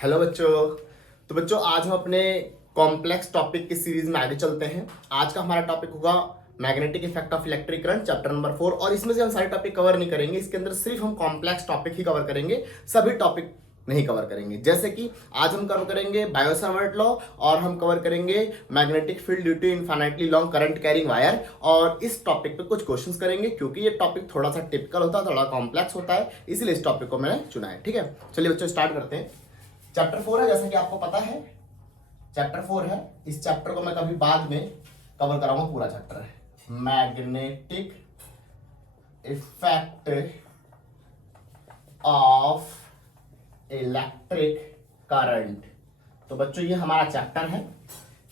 Hello बच्चों। तो बच्चों आज हम अपने कॉम्प्लेक्स टॉपिक की सीरीज में आगे चलते हैं। आज का हमारा टॉपिक होगा magnetic effect of electric current, chapter number 4। और इसमें से हम सारे टॉपिक कवर नहीं करेंगे, इसके अंदर सिर्फ हम कॉम्प्लेक्स टॉपिक ही कवर करेंगे, सभी टॉपिक नहीं कवर करेंगे। जैसे कि आज हम कवर करेंगे बायो-सावर्ट लॉ और हम कवर करेंगे magnetic field due to infinitely long current carrying wire. और इस टॉपिक पे कुछ क्वेश्चंस करेंगे क्योंकि ये टॉपिक थोड़ा सा टिपिकल होता है, थोड़ा कॉम्प्लेक्स होता है, इसीलिए इस टॉपिक को मैंने चुना है। ठीक है, चलिए बच्चों स्टार्ट करते हैं। चैप्टर 4 है, जैसा कि आपको पता है चैप्टर 4 है। इस चैप्टर को मैं कभी बाद में कवर कराऊंगा, पूरा चैप्टर है magnetic effect of electric current. तो बच्चों ये हमारा चैप्टर है।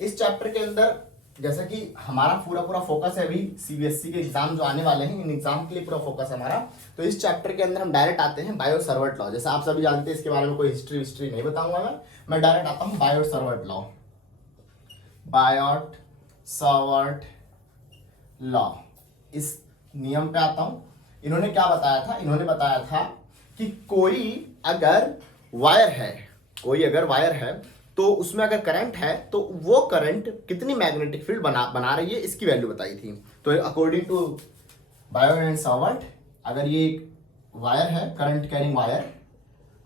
इस चैप्टर के अंदर जैसा कि हमारा पूरा फोकस है अभी सीबीएसई के एग्जाम जो आने वाले हैं, इन एग्जाम के लिए पूरा फोकस है हमारा। तो इस चैप्टर के अंदर हम डायरेक्ट आते हैं बायो-सावर्ट लॉ। जैसा आप सभी जानते हैं, इसके बारे में कोई हिस्ट्री नहीं बताऊंगा मैं डायरेक्ट आता हूं बायो-सावर्ट लॉ। बायो-सावर्ट लॉ, इस नियम पे आता हूं। इन्होंने क्या बताया था? इन्होंने बताया था कि कोई अगर वायर है तो उसमें अगर करंट है तो वो करंट कितनी मैग्नेटिक फील्ड बना रही है, इसकी वैल्यू बताई थी। तो according to Biot and Savart, अगर ये वायर है करंट कैरिंग वायर,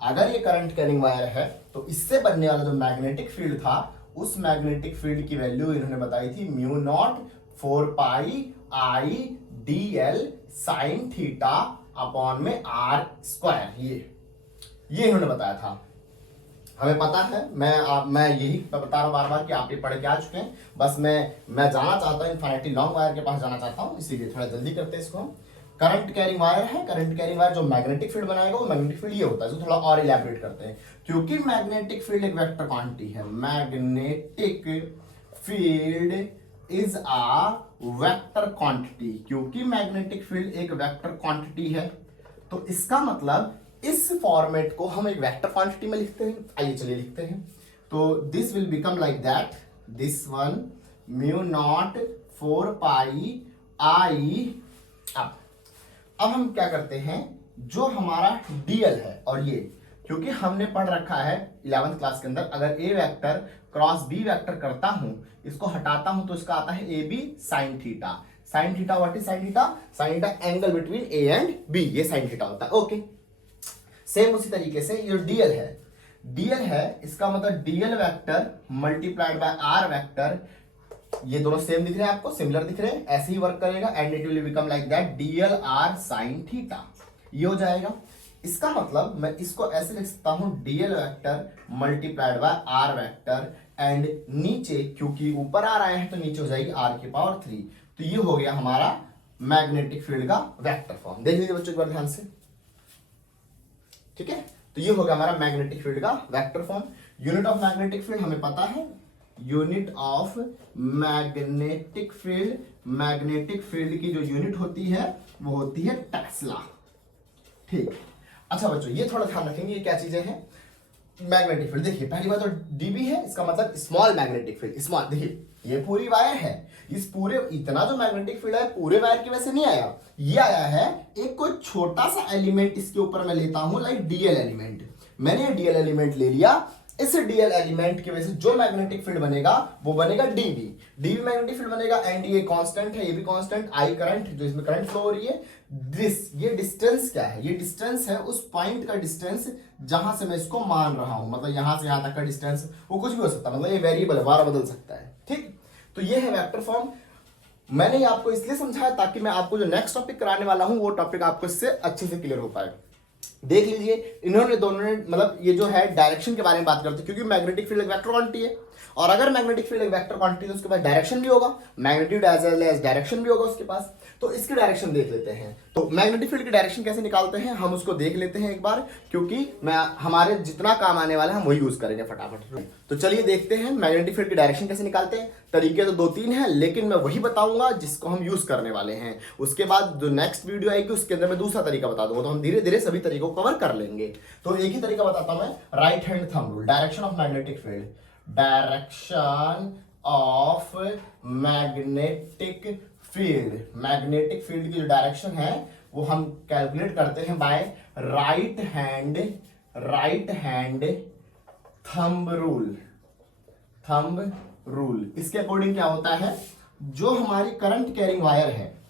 अगर ये करंट कैरिंग वायर है तो इससे बनने वाला जो मैग्नेटिक फील्ड था, उस मैग्नेटिक फील्ड की वैल्यू इन्होंने बताई थी mu naught 4 pi i d l sine theta upon में आर स्क्वायर। ये इन्होंने बताया था। हमें पता है, मैं यही बता रहा हूं बार बार कि आप ये पढ़ के आ चुके हैं। बस मैं जाना चाहता हूं इनफाइनाइटली लॉन्ग वायर के पास जाना चाहता हूं, इसीलिए थोड़ा जल्दी करते हैं इसको हम। करंट कैरिंग वायर है, करंट कैरिंग वायर जो मैग्नेटिक फील्ड बनाएगा वो मैग्नेटिक फील्ड ये होता है। जो थोड़ा और इलैबोरेट करते हैं, क्योंकि मैग्नेटिक फील्ड एक वेक्टर क्वांटिटी है। Magnetic field is a vector quantity, क्योंकि मैग्नेटिक फील्ड एक वेक्टर क्वांटिटी है तो इसका मतलब इस फॉर्मेट को हम एक वेक्टर क्वांटिटी में लिखते हैं। आइए चलिए लिखते हैं। तो this will become like that, this one mu naught 4 pi आई। अब हम क्या करते हैं, जो हमारा डीएल है और ये, क्योंकि हमने पढ़ रखा है 11th क्लास के अंदर, अगर A vector cross B vector करता हूं, इसको हटाता हूं तो इसका आता है A B sine theta. Sine theta what is sine theta? Sine theta angle between A and B, ये साइन थीटा होता है। ओके, सेम उसी तरीके से ये डीएल है, इसका मतलब dl vector multiplied by r vector. ये दोनों सेम दिख रहे हैं आपको, सिमिलर दिख रहे हैं, ऐसे ही वर्क करेगा and it will become like that DL are sine theta. ये हो जाएगा। इसका मतलब मैं इसको ऐसे लिख सकता हूं, dl vector multiplied by r vector and नीचे, क्योंकि ऊपर आ रहा है तो नीचे हो जाएगी आर की पावर 3। तो ये हो गया हमारा मैग्नेटिक फील्ड का वेक्टर फॉर्म। देख लीजिए बच्चों एक बार ध्यान से, ठीक है। तो ये होगा हमारा मैग्नेटिक फील्ड का vector form. Unit of magnetic field हमें पता है, यूनिट ऑफ मैग्नेटिक फील्ड की जो यूनिट होती है वो होती है टेस्ला। ठीक, अच्छा बच्चों ये थोड़ा ध्यान रखेंगे, ये क्या चीजें हैं मैग्नेटिक फील्ड। देखिए पहली बात तो डीबी है, इसका मतलब स्मॉल मैग्नेटिक फील्ड। स्मॉल, देखिए ये पूरी वायर है, इस पूरे इतना जो मैग्नेटिक फील्ड है पूरे वायर की वजह से नहीं आया, ये आया है एक कोई छोटा सा एलिमेंट इसके ऊपर मैं लेता हूं, लाइक डीएल एलिमेंट। मैंने डीएल एलिमेंट ले लिया, इस डीएल एलिमेंट की वजह से जो मैग्नेटिक फील्ड बनेगा वो बनेगा डीबी मैग्नेटिक फील्ड बनेगा। एंड ये कांस्टेंट है, ये भी कांस्टेंट, आई करंट जो इसमें करंट फ्लो हो रही है। ये डिस्टेंस क्या है? ये डिस्टेंस है उस पॉइंट का डिस्टेंस जहां से मैं इसको मान रहा हूं, मतलब यहां से यहां तक का डिस्टेंस, वो कुछ भी हो सकता है, मतलब ये वेरिएबल है, बार बदल सकता है। ठीक, तो ये है वेक्टर फॉर्म। मैंने आपको इसलिए समझाया ताकि मैं आपको जो नेक्स्ट टॉपिक कराने वाला हूं वो टॉपिक आपको इससे अच्छे से क्लियर हो पाए। देख लीजिए, इन्होंने दोनों ने मतलब ये जो है डायरेक्शन के बारे में बात करते हैं, क्योंकि मैग्नेटिक फील्ड एक वेक्टर क्वांटिटी है, और अगर मैग्नेटिक फील्ड एक वेक्टर क्वांटिटी तो उसके पास डायरेक्शन भी होगा, magnitude as well as direction भी होगा उसके पास। तो इसकी डायरेक्शन देख लेते हैं। तो मैग्नेटिक फील्ड की डायरेक्शन कैसे निकालते हैं हम उसको देख लेते हैं एक बार, क्योंकि हमारे जितना काम आने वाला है हम वही यूज करेंगे फटाफट। तो चलिए देखते हैं मैग्नेटिक फील्ड की डायरेक्शन कैसे निकालते हैं। तरीके तो 2-3 हैं, लेकिन मैं वही बताऊंगा जिसको हम यूज करने वाले हैं। उसके बाद जो नेक्स्ट वीडियो आएगी उसके अंदर मैं दूसरा तरीका बता दूंगा, तो हम धीरे धीरे सभी तरीकों को कवर कर लेंगे। तो एक ही तरीका बताता हूं मैं, right hand thumb rule, direction of magnetic field. Direction of magnetic field की जो डायरेक्शन है वो हम कैलकुलेट करते हैं by right hand thumb rule, thumb rule इसके अकॉर्डिंग क्या होता है, जो हमारी करंट कैरिंग वायर है,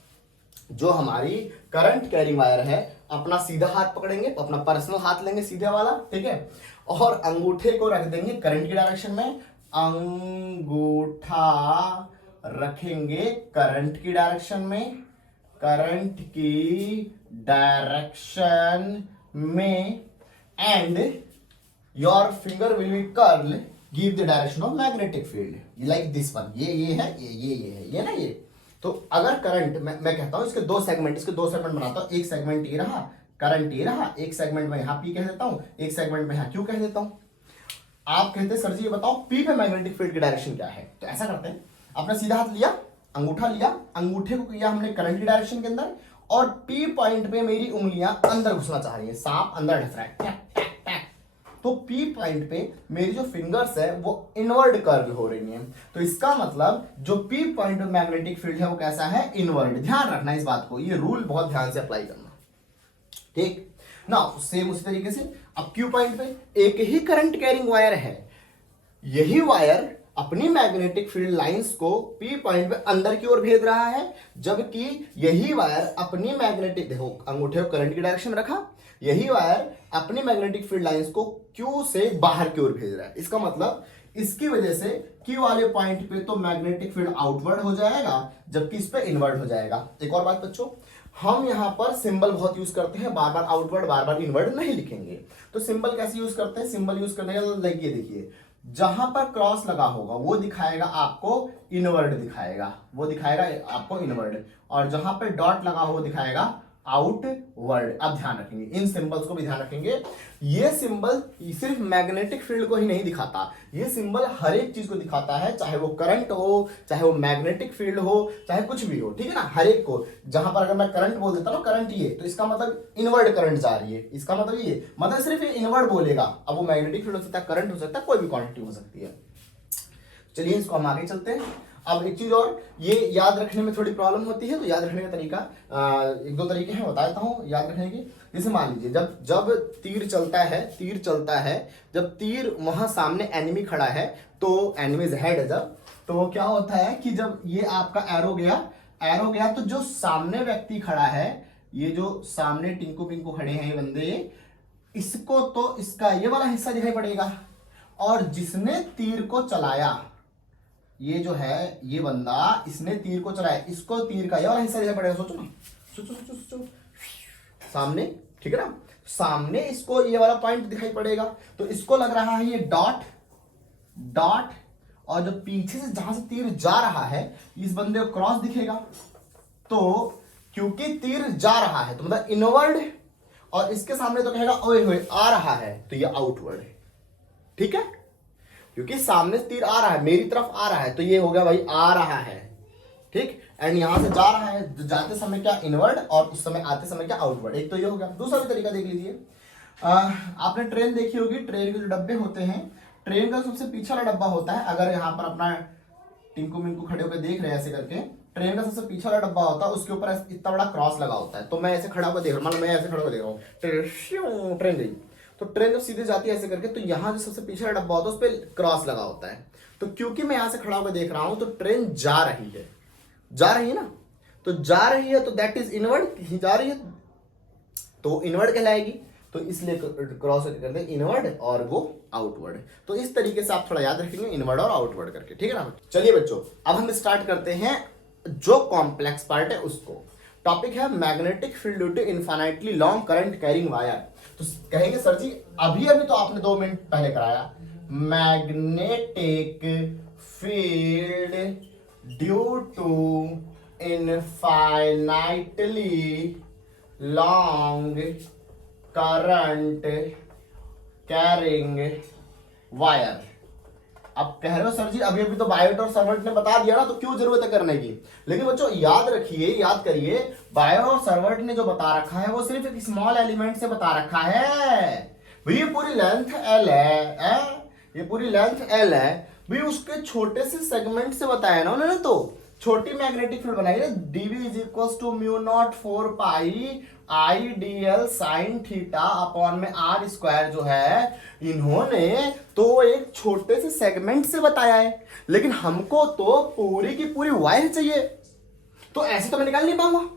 जो हमारी करंट कैरिंग वायर है, अपना सीधा हाथ पकड़ेंगे, अपना पर्सनल हाथ लेंगे सीधे वाला, ठीक है, और अंगूठे को रख देंगे करंट की डायरेक्शन में, अंगूठा रखेंगे करंट की डायरेक्शन में, करंट की डायरेक्शन में, and your finger will be curl give the direction of magnetic field like this one. ये है, ये है, ये ना ये। तो अगर करंट मैं कहता हूं इसके दो सेगमेंट बनाता हूं, एक सेगमेंट ये रहा, करंट ये रहा, एक सेगमेंट में यहां पी कह देता हूं, एक सेगमेंट में यहां क्यू कह देता हूं। आप कहते हैं सर जी ये बताओ पी पे मैग्नेटिक फील्ड की डायरेक्शन क्या है। तो ऐसा करते हैं, आपने सीधा हाथ लिया, अंगूठा लिया, अंगूठे को किया हमने करंट की डायरेक्शन के अंदर, और पी पॉइंट पे मेरी उंगलियां अंदर घुसना चाह रही है, सांप अंदर ढस रहा है, तो पी पॉइंट पे मेरी जो फिंगर्स है वो इनवर्ड कर्व हो रही हैं। तो इसका मतलब जो पी पॉइंट पे मैग्नेटिक फील्ड है वो कैसा है, इनवर्ड। ध्यान रखना इस बात को, ये रूल बहुत ध्यान से अप्लाई करना, ठीक ना। सेम उसी तरीके से अब क्यू पॉइंट पे एक ही करंट कैरिंग वायर है, यही वायर अपनी मैग्नेटिक फील्ड लाइंस को पी पॉइंट पे अंदर की ओर भेज रहा है, जबकि यही वायर अपनी मैग्नेटिक, देखो अंगूठे को करंट की डायरेक्शन में रखा, यही वायर अपनी मैग्नेटिक फील्ड लाइंस को क्यू से बाहर की ओर भेज रहा है। इसका मतलब इसकी वजह से क्यू वाले पॉइंट पे तो मैग्नेटिक फील्ड आउटवर्ड हो जाएगा, जबकि इस पे इनवर्ड हो जाएगा। एक और बात बच्चों, हम यहां पर सिंबल बहुत यूज करते हैं, बार बार आउटवर्ड बार बार इनवर्ड नहीं लिखेंगे। तो सिंबल कैसे यूज करते हैं, सिंबल यूज करने का लाइक ये देखिए, जहां पर क्रॉस लगा होगा वो दिखाएगा आपको इनवर्ड दिखाएगा, वो दिखाएगा आपको इनवर्ड, और जहां पर डॉट लगा हो वो दिखाएगा आउटवर्ड। अब ध्यान रखेंगे, इन सिंबल्स को भी ध्यान रखेंगे। ये सिंबल सिर्फ मैग्नेटिक फील्ड को ही नहीं दिखाता, ये सिंबल हर एक चीज को दिखाता है, चाहे वो करंट हो, चाहे वो मैग्नेटिक फील्ड हो, चाहे कुछ भी हो, ठीक है ना, हर एक को। जहां पर अगर मैं करंट बोल देता ना, करंट ये, तो इसका मतलब इनवर्ड करंट जा रही है, इसका मतलब ये, मतलब सिर्फ ये इनवर्ड बोलेगा। अब वो मैग्नेटिक फील्ड हो सकता है, करंट हो सकता है, कोई भी क्वांटिटी हो सकती है। चलिए इसको हम आगे चलते हैं। अब एक चीज और, ये याद रखने में थोड़ी प्रॉब्लम होती है, तो याद रखने का तरीका एक दो तरीके हैं, बता देता हूँ याद रखने की। जैसे मान लीजिए जब तीर चलता है, जब तीर वहां सामने एनिमी खड़ा है, तो एनिमीज हेड है जब, तो क्या होता है कि जब ये आपका एरो गया, तो जो सामने व्यक्ति खड़ा है, ये जो सामने टिंकू पिंकू खड़े हैं ये बंदे, इसको तो इसका ये वाला हिस्सा दिखाई पड़ेगा, और जिसने तीर को चलाया, ये जो है ये बंदा, इसने तीर को चलाया, इसको तीर का ये वाला हिस्सा दिखाई पड़ेगा। सोचो ना, सोचो सामने, ठीक है ना, सामने इसको ये वाला पॉइंट दिखाई पड़ेगा, तो इसको लग रहा है ये डॉट, और जो पीछे से जहां से तीर जा रहा है इस बंदे को क्रॉस दिखेगा। तो क्योंकि तीर जा रहा है तो मतलब इनवर्ड, और इसके सामने तो कहेगा ओए होए आ रहा है, तो ये आउटवर्ड है, ठीक है, क्योंकि सामने से तीर आ रहा है, मेरी तरफ आ रहा है, तो ये हो गया भाई आ रहा है, ठीक। एंड यहां से जा रहा है, जाते समय क्या इनवर्ड, और उस समय आते समय क्या आउटवर्ड। एक तो ये हो गया। दूसरा भी तरीका देख लीजिए, आपने ट्रेन देखी होगी, ट्रेन के जो डब्बे होते हैं, ट्रेन का सबसे पीछे वाला डब्बा होता है, अगर यहाँ पर अपना टिंकू मिंकू खड़े होकर देख रहे हैं ऐसे करके, ट्रेन का सबसे पीछे वाला डब्बा होता है, उसके ऊपर इतना बड़ा क्रॉस लगा होता है। तो मैं ऐसे खड़ा होकर देख रहा हूँ, मैं ऐसे खड़ा होकर देख रहा हूँ, ट्रेन गई, तो ट्रेन जब सीधे जाती है ऐसे करके, तो यहाँ जो सबसे पीछे वाला डब्बा होता है उस पर क्रॉस लगा होता है। तो क्योंकि मैं यहाँ से खड़ा होकर देख रहा हूँ, तो ट्रेन जा रही है ना, तो जा रही है, तो दैट इज इनवर्ड, जा रही है तो इनवर्ड कहलाएगी, तो इसलिए क्रॉस करते हैं इनवर्ड और वो आउटवर्ड। तो इस तरीके से आप थोड़ा याद रखेंगे इनवर्ड और आउटवर्ड करके, ठीक है ना। चलिए बच्चों, अब हम स्टार्ट करते हैं जो कॉम्प्लेक्स पार्ट है उसको। टॉपिक है magnetic field due to infinitely long current carrying wire. तो कहेंगे सर जी अभी तो आपने 2 मिनट पहले कराया, magnetic field due to infinitely long current carrying wire. अब कह रहे हो सर जी अभी तो बायोट और सर्वेंट ने बता दिया ना, तो क्यों जरूरत है करने की। लेकिन बच्चों याद रखिए, याद करिए, बायो और सर्वेंट ने जो बता रखा है वो सिर्फ एक स्मॉल एलिमेंट से बता रखा है भाई। ये पूरी लेंथ एल है, ये पूरी लेंथ एल है भाई, उसके छोटे से सेगमेंट से बताया ना उन्होंने। तो छोटी मैग्नेटिक फील्ड बनाइए, dv is equal to mu naught 4 pi i d l sine theta upon में आर स्क्वायर जो है इन्होंने तो एक छोटे से सेगमेंट से बताया है, लेकिन हमको तो पूरी की पूरी वायर चाहिए, तो ऐसे तो मैं निकाल नहीं पाऊंगा।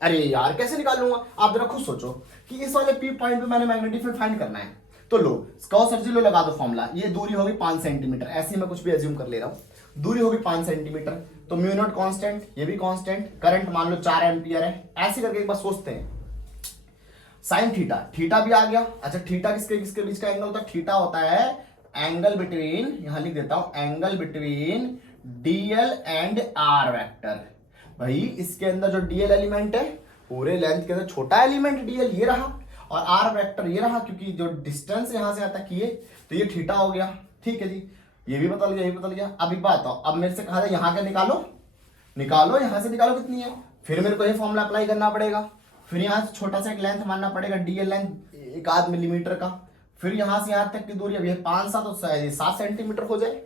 अरे यार कैसे निकाल लूंगा? आप जरा खुद सोचो कि इस वाले पी पॉइंट पे मैंने मैग्नेटिक फील्ड फाइंड करना है, तो लो कॉस सर्जी लो, लगा दो फॉर्मूला। ये दूरी होगी 5 सेंटीमीटर, ऐसे ही मैं कुछ भी एज्यूम कर ले रहा हूं। दूरी होगी 5 सेंटीमीटर, तो म्यू नॉट कांस्टेंट, ये भी कांस्टेंट, करंट मान लो 4 एम्पियर है। ऐसे करके एक बार सोचते हैं। साइन थीटा, थीटा भी आ गया। अच्छा थीटा किसके किसके बीच का एंगल होता है? थीटा होता है एंगल बिटवीन, यहां लिख देता हूं, angle between dl and r vector. भाई इसके अंदर जो डीएल एलिमेंट है, पूरे लेंथ के अंदर छोटा एलिमेंट डीएल ये रहा, और आर वेक्टर ये रहा, क्योंकि जो डिस्टेंस यहां से आता किए तो ये थीटा हो गया। ठीक है जी, ये भी बदल गया, ये भी बदल गया। अब एक बात बताओ, अब मेरे से कहा था यहां का निकालो, निकालो यहां से निकालो कितनी है, फिर मेरे को ये फॉर्मूला अप्लाई करना पड़ेगा। फिर यहां से छोटा सा एक लेंथ मानना पड़ेगा, डीएल लेंथ 1/2 मिलीमीटर का। फिर यहां से यहां तक की दूरी, अब ये 5-7 तो 7 सेंटीमीटर हो जाए।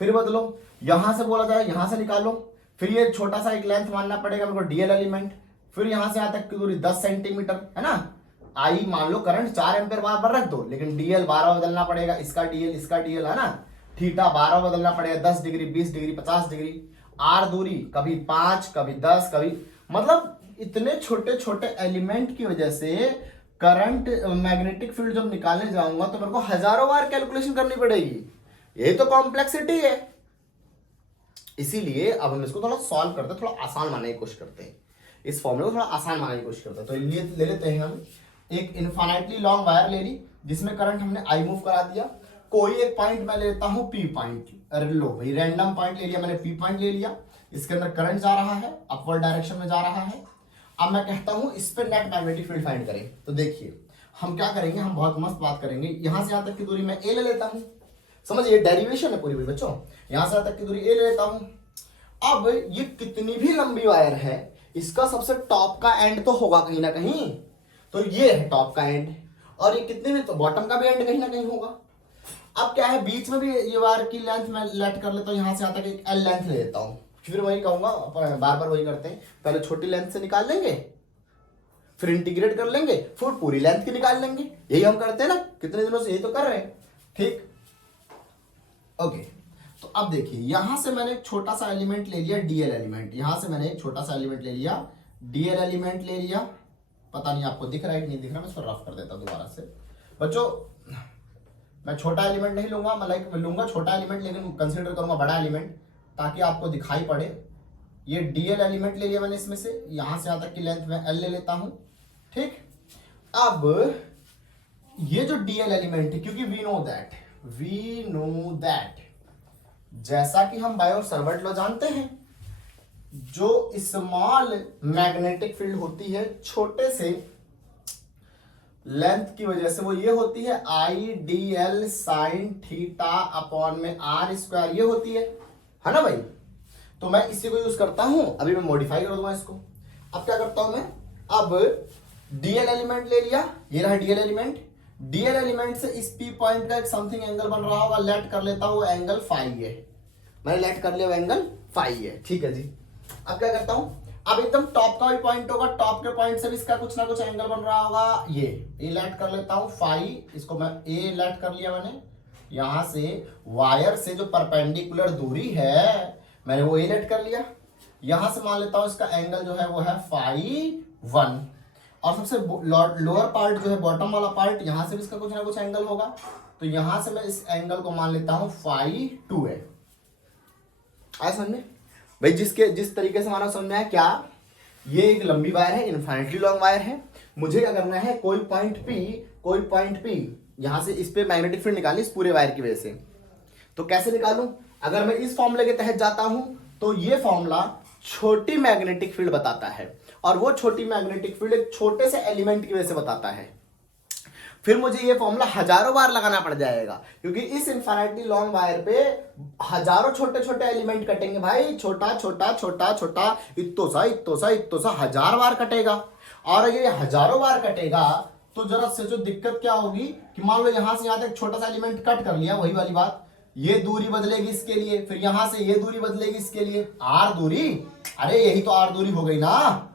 फिर बदलो, यहां से बोला जाए यहां से निकालो, फिर ये छोटा सा एक लेंथ मानना पड़ेगा मेरे को डीएल एलिमेंट। फिर यहां से यहां तक की दूरी 10 सेंटीमीटर है ना। आई मान लो करंट 4 एम्पियर बार बार रख दो, लेकिन डीएल 12 बदलना पड़ेगा, इसका डीएल है ना। थीटा 12 बदलना पड़ेगा, 10 डिग्री, 20 डिग्री, 50 डिग्री। आर दूरी कभी 5, कभी 10, कभी, मतलब इतने छोटे छोटे एलिमेंट की वजह से करंट मैग्नेटिक फील्ड जब निकालने जाऊंगा तो मेरे को हजारों बार कैलकुलेशन करनी पड़ेगी। ये तो कॉम्प्लेक्सिटी है। इसीलिए अब हम इसको थोड़ा सॉल्व करते हैं, थोड़ा आसान बनाने की कोशिश करते हैं, इस फॉर्मूले को थोड़ा आसान बनाने की कोशिश करते हैं। तो लिए ले लेते हैं हम एक इनफाइनाइटली लॉन्ग वायर ले ली, जिसमें करंट हमने आई मूव करा दिया। कोई एक पॉइंट मैं लेता हूं पी पॉइंट, अरे लो भाई रैंडम पॉइंट ले लिया मैंने, पी पॉइंट ले लिया। इसके अंदर करंट जा रहा है, अपवर्ड डायरेक्शन में जा रहा है। अब मैं कहता हूं इस पे नेट मैग्नेटिक फील्ड फाइंड करें। तो देखिए हम क्या करेंगे, हम बहुत मस्त बात करेंगे। यहां से यहां तक की दूरी मैं ए ले लेता हूं, समझिए डेरिवेशन है पूरी बच्चों। यहां से यहां तक की दूरी ए ले लेता हूं। अब ये कितनी भी लंबी वायर है, इसका सबसे टॉप का एंड तो होगा कहीं ना कहीं, तो ये है टॉप का एंड, और ये कितने में, तो बॉटम का भी एंड कहीं ना कहीं होगा। अब क्या है, बीच में भी ये वायर की लेंथ मैं लेट कर लेता हूं, यहां से यहां तक एक एल लेंथ ले लेता हूं। फिर वही कहूंगा, बार बार वही करते हैं, पहले छोटी लेंथ से निकाल लेंगे, फिर इंटीग्रेट कर लेंगे, फिर पूरी लेंथ की निकाल लेंगे। यही हम करते हैं ना, कितने दिनों से यही तो कर रहे हैं। ठीक, ओके। तो अब देखिए यहां से मैंने एक छोटा सा एलिमेंट ले लिया, डीएल एलिमेंट। यहां से मैंने एक छोटा सा एलिमेंट ले लिया, डीएल एलिमेंट ले लिया। पता नहीं आपको दिख रहा है कि नहीं दिख रहा, मैं इसको रफ कर देता हूं दोबारा से। बच्चों मैं छोटा एलिमेंट नहीं लूंगा, मैं लूंगा छोटा एलिमेंट, लेकिन कंसीडर करूंगा बड़ा एलिमेंट ताकि आपको दिखाई पड़े। ये डीएल एलिमेंट ले लिया मैंने, इसमें से यहां से यहां तक की लेंथ में एल ले लेता हूं। ठीक, अब ये जो डीएल एलिमेंट है, क्योंकि वी नो दैट जैसा कि हम बायो सर्वट लॉ जानते हैं, जो स्मॉल मैग्नेटिक फील्ड होती है छोटे से लेंथ की वजह से, वो ये होती है आई d l sine theta upon में आर स्क्वायर, ये होती है ना भाई। तो मैं इसी को यूज करता हूं, अभी मैं मॉडिफाई कर दूंगा इसको। अब क्या करता हूं मैं, अब डीएल एलिमेंट ले लिया, ये रहा डीएल एलिमेंट। डीएल एलिमेंट से इस पी पॉइंट का एक समथिंग एंगल बन रहा होगा, लेट कर लेता हूं एंगल फाई है, मैंने लेट कर लिया एंगल फाई है। ठीक है जी, अब क्या करता हूं, अब एकदम टॉप का भी पॉइंट होगा, टॉप के पॉइंट से भी इसका कुछ ना कुछ एंगल बन रहा होगा, ये लेट कर लेता हूं फाई, इसको मैं ए लेट कर लिया मैंने। यहां से वायर से जो परपेंडिकुलर दूरी है मैंने वो ए लेट कर लिया। यहां से मान लेता हूं इसका एंगल जो है वो है फाई 1, और सबसे लोअर पार्ट जो है बॉटम वाला पार्ट, यहां से भी इसका कुछ ना कुछ एंगल होगा, तो यहां से मैं इस एंगल को मान लेता हूं फाई 2 है। आया समझ में भाई? जिस तरीके से माना समझ में आया क्या? ये एक लंबी वायर है, इनफाइनिटली लॉन्ग वायर है। मुझे क्या करना है, कोई पॉइंट पी यहां से इस पे मैग्नेटिक फील्ड निकाली इस पूरे वायर की वजह से। तो कैसे निकालूं? अगर मैं इस फॉर्मूले के तहत जाता हूं तो ये फॉर्मूला छोटी मैग्नेटिक फील्ड बताता है, और वो छोटी मैग्नेटिक फील्ड एक छोटे से एलिमेंट की वजह से बताता है। फिर मुझे ये फॉर्मूला हजारों बार लगाना पड़ जाएगा, क्योंकि इस इनफाइनाइटली लॉन्ग वायर पे हजारों छोटे छोटे एलिमेंट कटेंगे भाई, छोटा छोटा छोटा छोटा, इत्तो सा 1000 बार कटेगा। और ये हजारों बार कटेगा तो जरा से जो दिक्कत क्या होगी कि मान लो यहां से यहां तक छोटा सा एलिमेंट कट कर लिया, वही वाली बात, ये दूरी बदलेगी इसके लिए, फिर यहां से ये दूरी बदलेगी इसके लिए, आर दूरी, अरे यही तो आर दूरी हो गई ना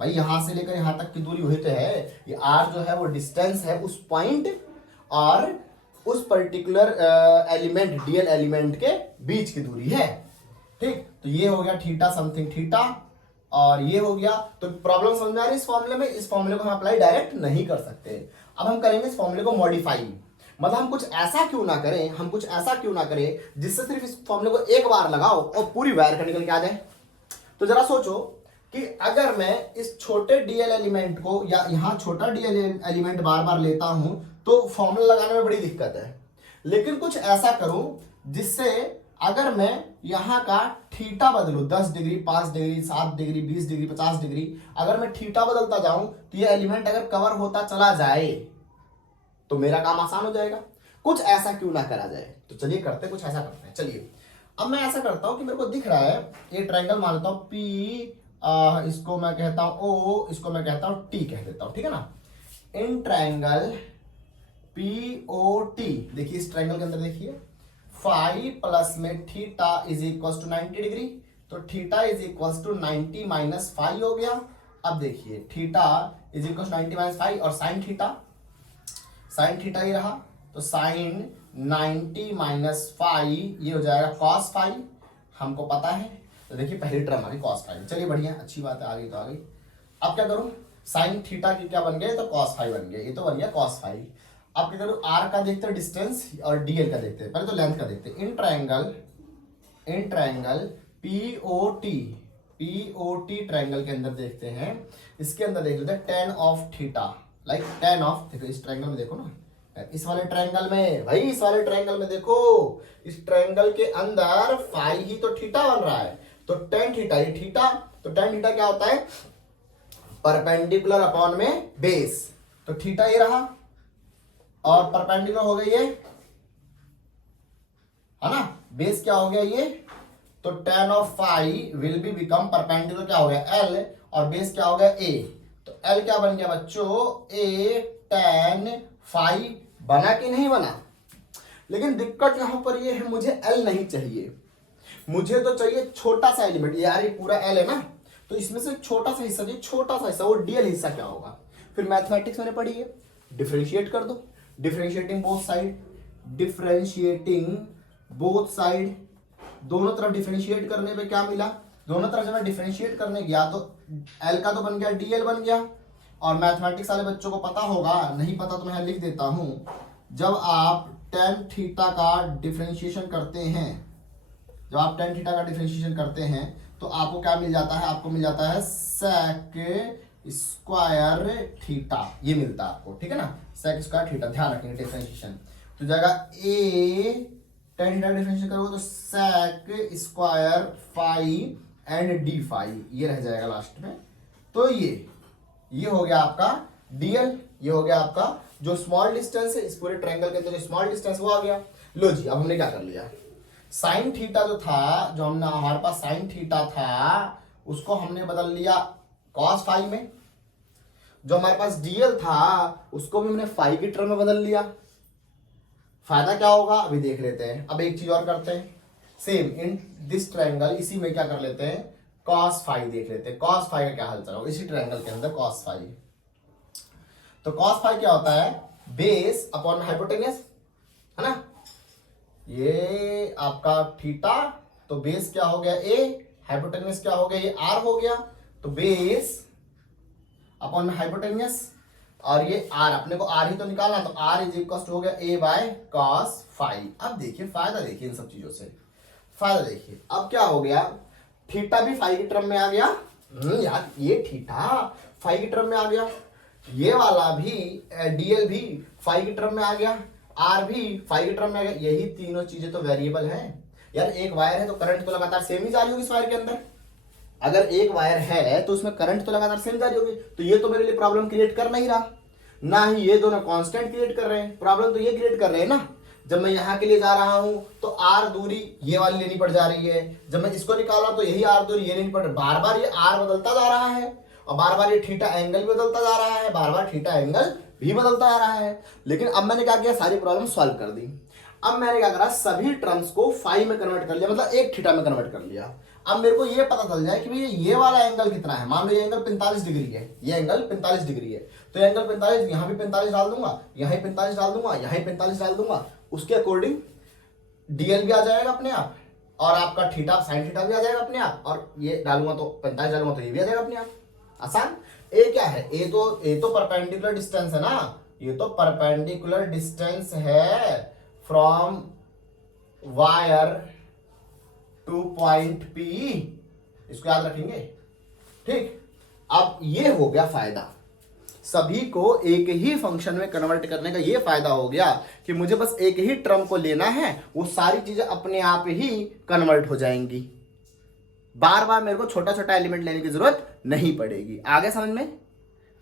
भाई, यहां से लेकर यहां तक की दूरी वही तो है। ये आर जो है वो डिस्टेंस है उस पॉइंट और उस पर्टिकुलर एलिमेंट डीएल एलिमेंट के बीच की दूरी है। ठीक, तो ये हो गया थीटा समथिंग थीटा, और ये हो गया। तो प्रॉब्लम समझ में आ रही है इस फॉर्मूले में? इस फॉर्मूले को हम अप्लाई डायरेक्ट नहीं कर सकते। अब हम करेंगे इस फॉर्मूले को मॉडिफाई, मतलब हम कुछ ऐसा क्यों ना करें, हम कुछ ऐसा क्यों ना करें जिससे सिर्फ इस फॉर्मूले को एक बार लगाओ और पूरी वायर का निकल के आ जाए। तो जरा सोचो कि अगर मैं इस छोटे डीएल एलिमेंट को या यहां छोटा डीएल एलिमेंट बार बार लेता हूं तो फॉर्मूला लगाने में बड़ी दिक्कत है, लेकिन कुछ ऐसा करूं जिससे अगर मैं यहां का थीटा बदलूं 10 degree 5 degree 7 degree 20 degree 50 degree, अगर मैं थीटा बदलता जाऊं तो ये एलिमेंट अगर कवर होता चला जाए तो मेरा काम आसान हो जाएगा। कुछ ऐसा क्यों ना करा जाए, तो चलिए करते, कुछ ऐसा करते हैं। चलिए अब मैं ऐसा करता हूं कि मेरे को दिख रहा है ये ट्रायंगल मान लेता हूं पी, इसको मैं कहता हूं ओ, इसको मैं कहता हूं टी कह देता हूं, ठीक है ना। In triangle P O T, देखिए इस ट्रायंगल के अंदर देखिए फाई प्लस में theta is equal to 90 degree, तो theta is equal to 90 minus phi हो गया। अब देखिए theta is equal to 90 minus phi, और साइन थीटा ही रहा, तो साइन 90 माइनस फाई ये हो जाएगा कॉस फाई, हमको पता है। तो देखिए पहली टर्म आ गई कॉस फाई, चलिए बढ़िया, अच्छी बात है, आ गई तो आ गई। अब क्या करूं, साइन थीटा की क्या बन गया, तो कॉस फाई बन गया, ये तो बन गया कॉस फाई। अब क्या करूं, आर का देखते हैं डिस्टेंस और डीएल का देखते हैं, पहले तो लेंथ का देखते हैं। इन ट्रायंगल पीओटी ट्रायंगल के अंदर देखते हैं, इसके अंदर देख लेते हैं ten of theta, like ten of, देखो इस ट्रायंगल में देखो ना, इस वाले ट्रायंगल में भाई, इस वाले ट्रायंगल में देखो, इस ट्रायंगल के अंदर फाई ही तो थीटा बन रहा है, तो टेन थीटा ये थीटा, तो टेन थीटा क्या होता है, परपेंडिकुलर अपॉन में बेस, तो थीटा ये रहा और परपेंडिकुलर हो गई है ना, बेस क्या हो गया ये, तो tan of phi will be become perpendicular क्या हो गया एल, और बेस क्या हो गया ए, तो एल क्या बन गया बच्चों, ए टेन फाई बना कि नहीं बना। लेकिन दिक्कत यहां पर ये है, मुझे एल नहीं चाहिए, मुझे तो चाहिए छोटा सा एलिमेंट। यार ये पूरा एल है ना, तो इसमें से छोटा सा हिस्सा चाहिए, छोटा सा हिस्सा, वो डीएल हिस्सा क्या होगा। फिर मैथमेटिक्स मैंने पढ़ी है, डिफरेंशिएट कर दो, डिफरेंशिएटिंग बोथ साइड, दोनों तरफ डिफरेंशिएट करने पे क्या मिला, दोनों तरफ जब मैं डिफरेंशिएट करने गया तो एल का तो बन गया डीएल बन गया। और मैथमेटिक्स वाले बच्चों को पता होगा, नहीं पता तो मैं लिख देता हूं, जब आप टेन थीटा का डिफरेंशिएशन करते हैं, जब आप टेन थीटा का डिफरेंशिएशन करते हैं तो आपको क्या मिल जाता है, आपको मिल जाता है सेक स्क्वायर थीटा, ये मिलता है आपको, ठीक है ना, सेक स्क्वायर थीटा, ध्यान रखेंगे डिफरेंशिएशन। तो जाएगा ए टेन थीटा डिफरेंशिएशन करोगे तो sec square phi and d phi, ये रह जाएगा लास्ट में। तो ये हो गया आपका डीएल, ये हो गया आपका जो स्मॉल डिस्टेंस है इस पूरे ट्रायंगल के अंदर, जो स्मॉल डिस्टेंस वो आ गया। लो जी, अब हमने क्या कर लिया, साइन थीटा जो था, जो हमने हमारे पास साइन थीटा था उसको हमने बदल लिया कॉस फाई में, जो हमारे पास डीएल था उसको भी हमने फाई की टर्म में बदल लिया। फायदा क्या होगा अभी देख लेते हैं। अब एक चीज और करते हैं, सेम इन दिस ट्रायंगल, इसी में क्या कर लेते हैं, कॉस फाई देख लेते हैं, कॉस फाई का क्या हाल चला, इसी ट्रायंगल के अंदर कॉस फाई। तो कॉस फाई क्या होता है, बेस अपॉन हाइपोटेन्यूस, है ना, ये आपका थीटा, तो बेस क्या हो गया ए, हाइपोटेन्यूस क्या हो गया, ये आर हो गया, तो बेस अपॉन हाइपोटेन्यूस, और ये आर, अपने को आर ही तो निकालना, तो आर इज इक्वल टू हो गया ए बाय कॉस फाई। अब देखिए फायदा, देखिए इन सब चीजों से फायदा देखिए, अब क्या हो गया, थीटा भी फाई की टर्म में आ गया, यार ये थीटा फाई की टर्म में आ गया, ये वाला भी डीएल भी फाई की टर्म में आ गया, आर भी फाई की टर्म में आ गया। यही तीनों चीजें तो वेरिएबल हैं यार, एक वायर है तो करंट तो लगातार सेम ही जा रही होगी इस वायर के अंदर, अगर एक वायर है तो उसमें करंट तो लगातार सेम जा रही होगी, तो ये तो मेरे लिए प्रॉब्लम क्रिएट कर नहीं रहा, ना ही ये दोनों कांस्टेंट क्रिएट कर रहे हैं, प्रॉब्लम तो ये क्रिएट कर रहे हैं ना। जब मैं यहाँ के लिए जा रहा हूं तो आर दूरी ये वाली लेनी पड़ जा रही है, जब मैं इसको निकाला तो यही आर दूरी ये लेनी पड़ रही, बार बार ये आर बदलता जा रहा है, और बार बार ये थीटा एंगल भी बदलता जा रहा है, बार बार थीटा एंगल भी बदलता जा रहा है। लेकिन अब मैंने क्या किया, सारी प्रॉब्लम सॉल्व कर दी। अब मैंने क्या करा, सभी टर्म्स को फाई में कन्वर्ट कर लिया, मतलब एक थीटा में कन्वर्ट कर लिया। अब मेरे को ये पता चल जाए कि भैया ये वाला एंगल कितना है। मान लो ये एंगल 45 डिग्री है, ये एंगल 45 डिग्री है, तो ये एंगल 45, यहाँ भी 45 डाल दूंगा, यहाँ 45 डाल दूंगा, यहाँ 45 डाल दूंगा, उसके अकॉर्डिंग डीएल भी आ जाएगा अपने आप, और आपका थीटा साइन थीटा भी आ जाएगा अपने आप, और ये डालूंगा तो 45 डालूंगा तो ये भी आ जाएगा अपने आप। आसान। ए क्या है, ए तो परपेंडिकुलर डिस्टेंस है ना, ये तो परपेंडिकुलर डिस्टेंस है from wire two point P, इसको याद रखेंगे। ठीक, अब ये हो गया फायदा, सभी को एक ही फंक्शन में कन्वर्ट करने का ये फायदा हो गया कि मुझे बस एक ही टर्म को लेना है, वो सारी चीजें अपने आप ही कन्वर्ट हो जाएंगी, बार बार मेरे को छोटा छोटा एलिमेंट लेने की जरूरत नहीं पड़ेगी। आगे समझ में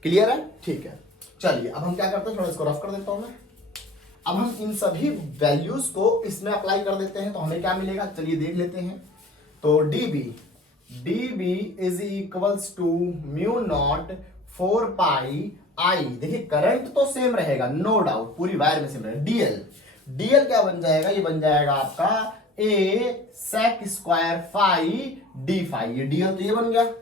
क्लियर है? ठीक है, चलिए अब हम क्या करते हैं, थोड़ा इसको रफ कर देता हूं मैं। अब हम इन सभी वैल्यूज को इसमें अप्लाई कर देते हैं, तो हमें क्या मिलेगा, चलिए देख लेते हैं। तो dB is equals to mu naught 4 pi i, देखिए करंट तो सेम रहेगा नो डाउट, पूरी वायर में सेम रहेगा। डीएल क्या बन जाएगा, ये बन जाएगा आपका a sec square phi d phi, ये डीएल तो ये बन गया।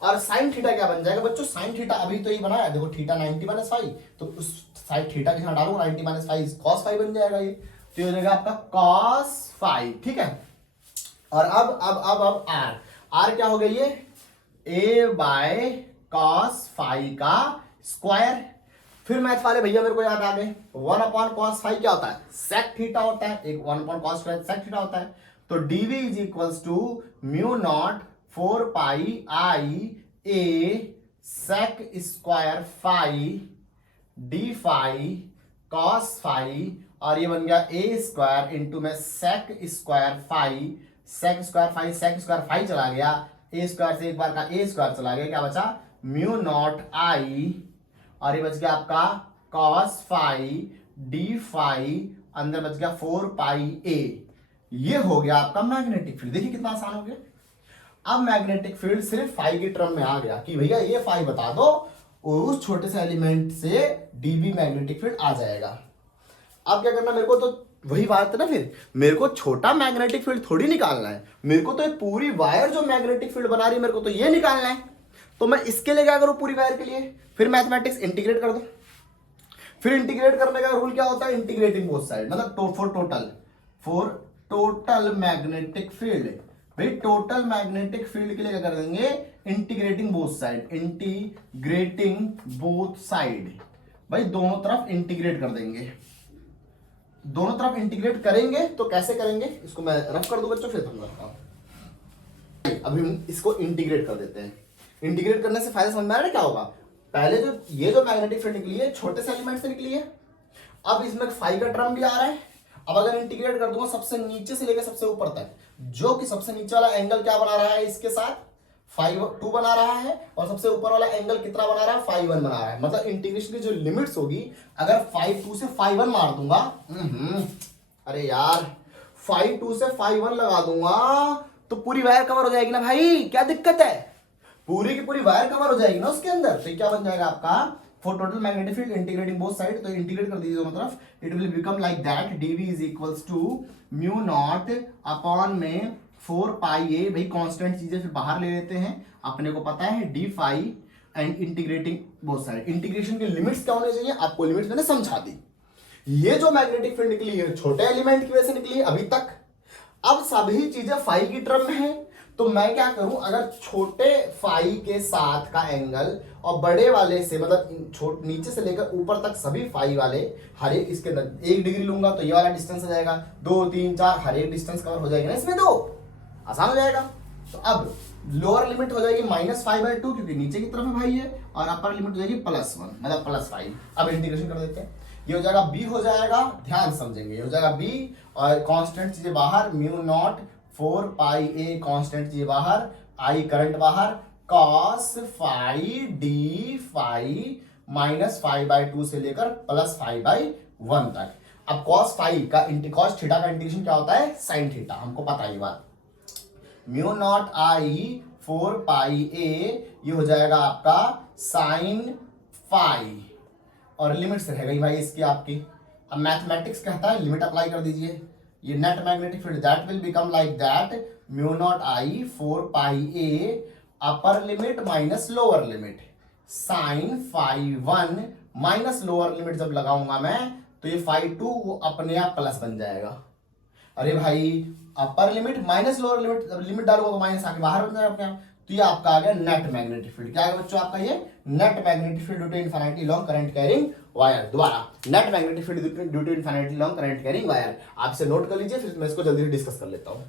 और साइन थीटा क्या बन जाएगा बच्चों, साइन थीटा अभी तो ये बनाया, देखो थीटा 90 माइनस फाई, तो उस साइन थीटा के साथ डालूंगा 90 माइनस फाई कॉस फाई बन जाएगा, ये तो ये हो जाएगा आपका कॉस फाई। ठीक है, और अब आर क्या हो गई, ये a बाय कॉस फाई का स्क्वायर। फिर मैथ वाले भैया मेरे को याद आ गए, 1 अपॉन कॉस फाई क्या होता है, सेक थीटा होता है, एक 1 upon cos phi sec theta होता है। तो dv is equals to mu naught 4 pi i a sec square phi d phi cos phi, और ये बन गया ए स्क्वायर इंटू में sec square phi, sec square phi चला गया, ए स्क्वायर से एक बार का ए स्क्वायर चला गया, क्या बचा म्यू नॉट आई, और ये बच गया आपका कॉस फाई डी फाई, अंदर बच गया 4 पाई ए। ये हो गया आपका मैग्नेटिक फील्ड। देखिए कितना आसान हो गया। अब मैग्नेटिक फील्ड सिर्फ फाई की टर्म में आ गया कि भैया ये फाई बता दो, उस छोटे से एलिमेंट से डीबी मैग्नेटिक फील्ड आ जाएगा। अब क्या करना मेरे को, तो वही बात है ना, फिर मेरे को छोटा मैग्नेटिक फील्ड थोड़ी निकालना है, मेरे को तो एक पूरी वायर जो मैग्नेटिक फील्ड बना रही है मेरे को तो ये निकालना है। तो मैं इसके लिए क्या करूं, पूरी वायर के लिए फिर मैथमेटिक्स इंटीग्रेट कर दो। फिर इंटीग्रेट करने का रूल क्या होता है, इंटीग्रेटिंग बोथ साइड, मतलब फॉर टोटल मैग्नेटिक फील्ड। भाई टोटल मैग्नेटिक फील्ड के लिए क्या कर देंगे, integrating both side, integrating both side, भाई दोनों तरफ इंटीग्रेट कर देंगे। दोनों तरफ इंटीग्रेट करेंगे तो कैसे करेंगे, इसको मैं रफ कर दूं बच्चों, फिर समझाता हूं। अभी हम इसको इंटीग्रेट कर देते हैं। इंटीग्रेट करने से फायदा समझ में आ रहा है क्या होगा। पहले जो ये जो मैग्नेटिक फील्ड निकली है छोटे से एलिमेंट से निकली है, अब इसमें फाई का टर्म भी आ रहा है। अब अगर इंटीग्रेट कर दूंगा सबसे नीचे से लेकर सबसे ऊपर तक, जो कि सबसे नीचे वाला एंगल क्या बना रहा है इसके साथ, फाई 2 बना रहा है, और सबसे ऊपर वाला एंगल कितना बना रहा है, फाई 1 बना रहा है। मतलब इंटीग्रेशन की जो लिमिट्स होगी, अगर फाई 2 से फाई 1 मार दूंगा, अरे यार फाई 2 से फाई 1 लगा दूंगा तो पूरी वायर कवर हो जाएगी ना भाई, क्या दिक्कत है, पूरी की पूरी वायर कवर हो जाएगी ना उसके अंदर। तो क्या बन जाएगा आपका, for total magnetic field integrating both side, तो इंटीग्रेट कर दीजिए दोनों तरफ, it will become like that dv is equals to mu naught upon में 4 पाई ए, भाई कांस्टेंट चीजें फिर बाहर ले लेते हैं, अपने को पता है d phi and integrating both side. Integration की लिमिट्स क्या होने चाहिए, आपको लिमिट्स मैंने समझा दी। ये जो मैग्नेटिक फील्ड निकली है छोटे एलिमेंट की वजह से निकली है अभी तक, अब सभी चीजें फाई की टर्म में है, तो मैं क्या करूं, अगर छोटे फाई के साथ का एंगल और बड़े वाले से, मतलब नीचे से लेकर ऊपर तक सभी फाई वाले हर एक इसके 1 डिग्री लूंगा तो ये वाला डिस्टेंस आ जाएगा, 2 3 4 हर एक डिस्टेंस कवर हो जाएगा ना इसमें, तो आसान हो जाएगा। तो अब लोअर लिमिट हो जाएगी -5/2 क्योंकि नीचे की तरफ भाई है, और अपर लिमिट हो जाएगी +1 मतलब +5। अब इंटीग्रेशन कर देते हैं, ये हो जाएगा b हो जाएगा, ध्यान समझेंगे, ये हो जाएगा b, और कांस्टेंट चीजें बाहर, mu naught 4 pi a constant चीजें बाहर, आई करंट बाहर, cos फाई डी फाई -5/2 से लेकर +5/1 तक। अब cos फाई का cos थीटा का इंटीग्रेशन क्या होता है, साइन थीटा, हमको पता है ये बात। Mu naught I 4 pi a, ये हो जाएगा आपका साइन फाई, और लिमिट्स रहेगा भाई इसकी आपकी। अब मैथमेटिक्स कहता है लिमिट अप्लाई कर दीजिए, ये net magnetic field that will become like that mu naught I 4 pi a upper limit minus lower limit sine phi 1 minus lower limit जब लगाऊंगा मैं तो ये फाई 2 वो अपने आप प्लस बन जाएगा। अरे भाई अपर लिमिट माइनस लोअर लिमिट, जब लिमिट डालूंगा तो माइनस आके बाहर बन जाएगा अपने आप। तो ये आपका आ गया नेट मैग्नेटिक फील्ड। क्या है बच्चों आपका ये net magnetic field due to infinity long current carrying wire. दोबारा net magnetic field due to infinity long current carrying wire. आप इसे नोट कर लीजिए, फिर मैं इसको जल्दी से डिस्कस कर लेता हूं।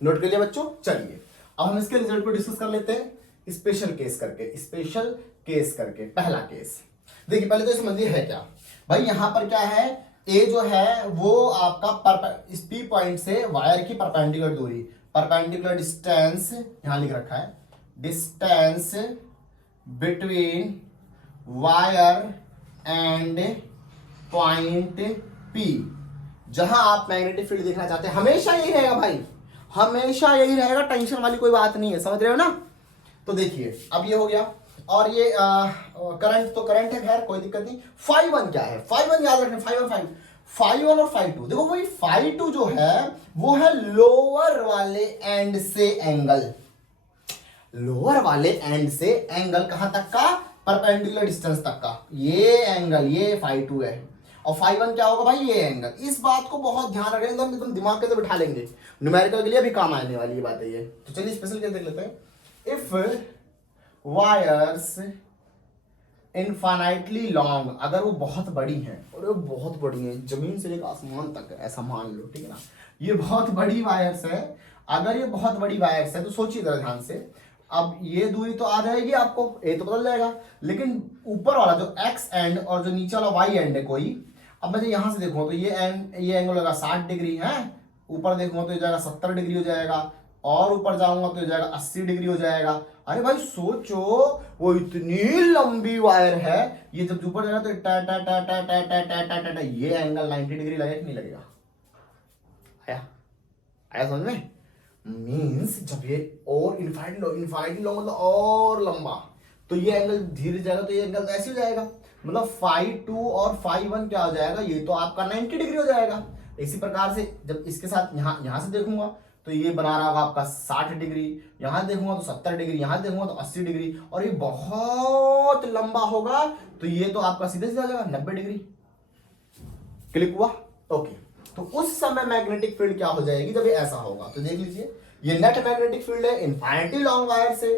नोट कर लिया बच्चों? चलिए अब हम इसके रिजल्ट को डिस्कस कर लेते हैं स्पेशल केस करके। स्पेशल केस करके पहला केस देखिए, पहले तो समझिए है क्या भाई। यहां पर क्या है, ए जो है वो आपका इस पी पॉइंट से वायर की परपेंडिकुलर दूरी, परपेंडिकुलर डिस्टेंस यहां लिख रखा है, distance between wire and point P. जहां आप मैग्नेटिक फील्ड देखना चाहते हैं हमेशा यही रहेगा भाई, हमेशा यही रहेगा, टेंशन वाली कोई बात नहीं है, समझ रहे हो ना। तो देखिए अब ये हो गया, और ये करंट तो करंट है, खैर कोई दिक्कत नहीं। फाई 1 क्या है, फाई 1 याद रखना, फाई 1 और फाई 2। देखो भाई फाई 2 जो है वो है लोअर वाले एंड से एंगल, लोअर वाले एंड से एंगल कहां तक का, परपेंडिकुलर डिस्टेंस तक का, ये एंगल ये फाई 2 है। और फाई 1 क्या होगा भाई, ये एंगल। इस बात को बहुत ध्यान रखें, एकदम दिमाग के अंदर बिठा लेंगे, न्यूमेरिकल के लिए भी काम आने वाली ये बात है ये। तो चलिए स्पेशल केस देख लेते हैं। इफ वायर्स इनफाइनाइटली लॉन्ग, अगर वो बहुत बड़ी हैं, और वो बहुत बड़ी हैं जमीन से लेकर आसमान तक है, ऐसा मान लो, ठीक है ना, ये बहुत बड़ी वायर्स है। अगर ये बहुत बड़ी वायर्स है तो सोचिए जरा ध्यान से, अब ये दूरी तो आ जाएगी आपको, ए तो बदल जाएगा, लेकिन ऊपर वाला जो एक्स एंड और जो नीचे वाला वाई एंड है कोई, अब मैं यहां से देखूं तो ये एंगल होगा 60 डिग्री है, ऊपर देखूंगा तो ये जाएगा 70 डिग्री हो जाएगा, और ऊपर जाऊंगा तो ये जाएगा 80 डिग्री हो जाएगा। अरे भाई सोचो वो इतनी लंबी वायर है, ये जब ऊपर जाएगा तो टा टा टा टा टा टा टा टा टा टा ये एंगल 90 डिग्री लगेगा कि नहीं लगेगा? आया आया समझ में? मींस जब ये और इनफाइनाइटली लॉन्ग मतलब और लंबा, तो ये एंगल धीरे जाएगा तो ये एंगल ऐसे हो जाएगा, मतलब फाई 2 और फाई 1 क्या हो जाएगा, ये तो आपका 90 डिग्री हो जाएगा। इसी प्रकार से जब इसके साथ यहां से देखूंगा तो ये बना रहा होगा आपका 60 डिग्री, यहां देखूंगा तो 70 डिग्री, यहां देखूंगा तो 80 डिग्री, और ये बहुत लंबा होगा तो ये तो आपका सीधे सीधा आ जाएगा 90 डिग्री। क्लिक हुआ? ओके। तो उस समय मैग्नेटिक फील्ड क्या हो जाएगी जब ये ऐसा होगा, तो देख लीजिए ये नेट मैग्नेटिक फील्ड है इनफाइनिटी लॉन्ग वायर से,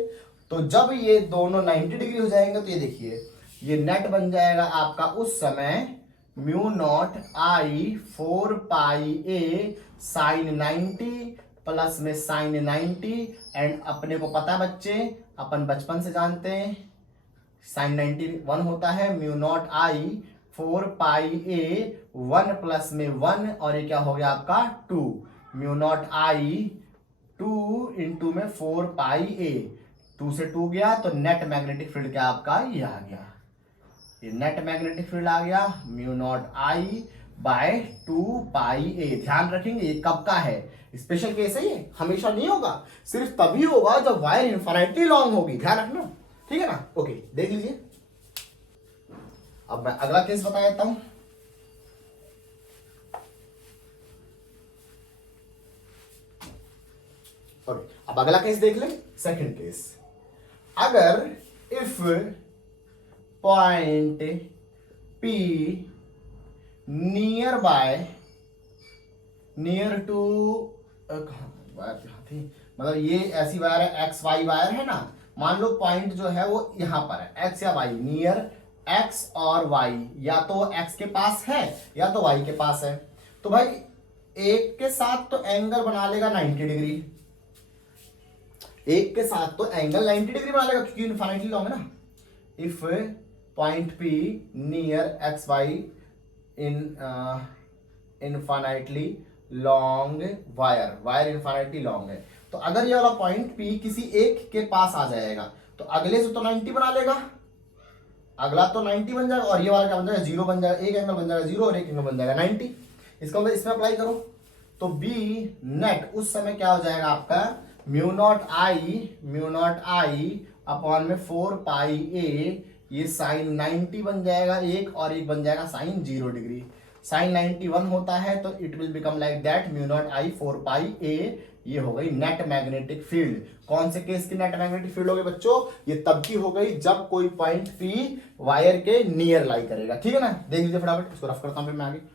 तो जब ये दोनों 90 डिग्री हो जाएंगे तो ये देखिए ये नेट बन जाएगा आपका उस समय म्यू नॉट आई 4 पाई ए साइन 90 प्लस में साइन 90, एंड अपने को पता बच्चे, अपन बचपन से जानते हैं साइन 90 1 होता है, म्यू नॉट आई 4 पाई ए 1 प्लस में 1, और ये क्या हो गया आपका 2, म्यू नॉट आई 2 इंटू में 4 पाई ए, 2 से 2 गया तो नेट मैग्नेटिक फील्ड क्या आपका ये आ गया, ये नेट मैग्नेटिक फील्ड आ गया म्यू नॉट आई बाय 2 पाई ए। ध्यान रखेंगे ये कब का है, स्पेशल केस है ये, हमेशा नहीं होगा, सिर्फ तभी होगा जब वायर इनफिनिटी लॉन्ग होगी, ध्यान रखना, ठीक है ना। ओके देख लीजिए, अब मैं अगला केस बता देता हूं। ओके अब अगला केस देख ले, सेकंड केस। अगर if point P near by near to wire कहां थी, मतलब ये ऐसी वायर है, एक्स वाई वायर है ना, मान लो पॉइंट जो है वो यहां पर है, एक्स या वाई, नियर एक्स और वाई, या तो एक्स के पास है या तो वाई के पास है, तो भाई एक के साथ तो एंगल बना लेगा 90 डिग्री, एक के साथ तो एंगल 90 डिग्री बना लेगा क्योंकि इनफिनिटली लॉन्ग है ना। If point P near X Y in infinitely long wire, wire infinitely long है, तो अगर ये वाला पॉइंट पी किसी एक के पास आ जाएगा तो अगले से तो 90 बना लेगा, अगला तो 90 बन जाएगा, और ये वाला क्या बन जाएगा 0 बन जाएगा, एक एंगल बन जाएगा 0 और एक एंगल बन जाएगा 90। इसका मतलब इसमें अप्लाई करो तो बी नेट उस समय क्या हो जाएगा आपका म्यू नॉट आई अपॉन में 4 पाई ए, ये साइन 90 बन जाएगा एक, और एक बन जाएगा साइन 0 डिग्री। साइन 91 होता है तो it will become like that mu naught I 4 pi a. ये हो गई नेट मैग्नेटिक फील्ड। कौन से केस की नेट मैग्नेटिक फील्ड हो गई बच्चों? ये तब की हो गई जब कोई पॉइंट पी वायर के नियर लाई करेगा। ठीक है ना, देख लीजिए फटाफट, इसको रफ करता हूं फिर मैं आगे।